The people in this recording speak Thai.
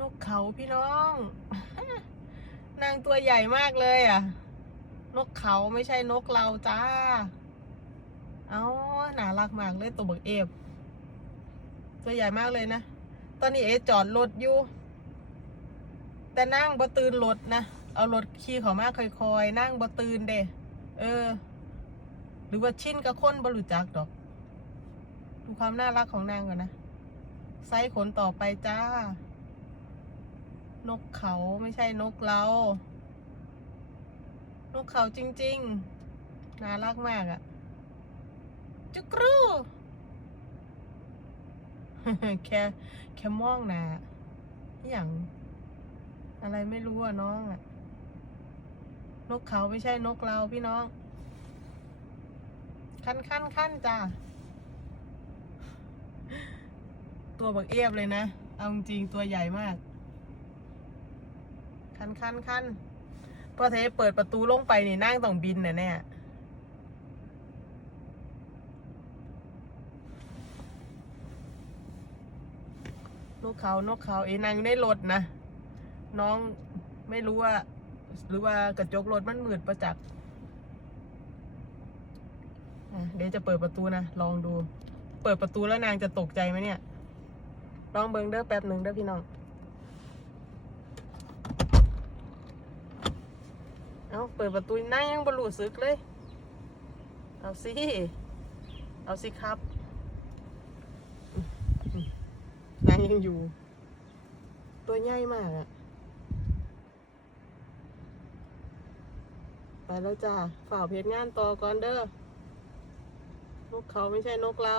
นกเขาพี่น้อง นางตัวใหญ่มากเลยอะ นกเขาไม่ใช่นกเราจ้า เอาน่ารักมากเลยตัวเบักเอฟ ตัวใหญ่มากเลยนะ ตอนนี้เอจอดรถอยู่ แต่นั่งบ่ตื่นรถนะ เอารถขี่เขามาค่อยๆ นั่งบ่ตื่นเด้เออ หรือว่าชินกับคนบรู้จักดอก ดูความน่ารักของนางก่อนนะไซส์ขนต่อไปจ้า นกเขาไม่ใช่นกเรา นกเขาจริง ๆ น่ารักมากอะจุกรูแค่แค่มองนาอย่างอะไรไม่รู้อะน้องอะนกเขาไม่ใช่นกเราพี่น้อง ขั้นขั้นขั้นจ้าตัวบักเอฟเลยนะ เอาจริงตัวใหญ่มาก คันคันคันพอเทเปิดประตูลงไปนี่นั่งต้องบินน่ะเนี่ยนกเขานกเขาเอ้นางอยู่ในรถนะ น้องไม่รู้ว่า หรือว่ากระจกรถมันมืดประจักษ์เดี๋ยวจะเปิดประตูนะ ลองดู เปิดประตูแล้วนางจะตกใจไหมเนี่ย ลองเบิงเด้อแป๊บหนึ่งเด้อพี่น้อง เอาเปิดประตูนั่งยังบรรลุสึกเลย เอาสิ เอาสิครับนางยังอยู่ ตัวใหญ่มากอะไปแล้วจ้าฝ่าเพจงานต่อก่อนเด้อนกเขาไม่ใช่นกเรา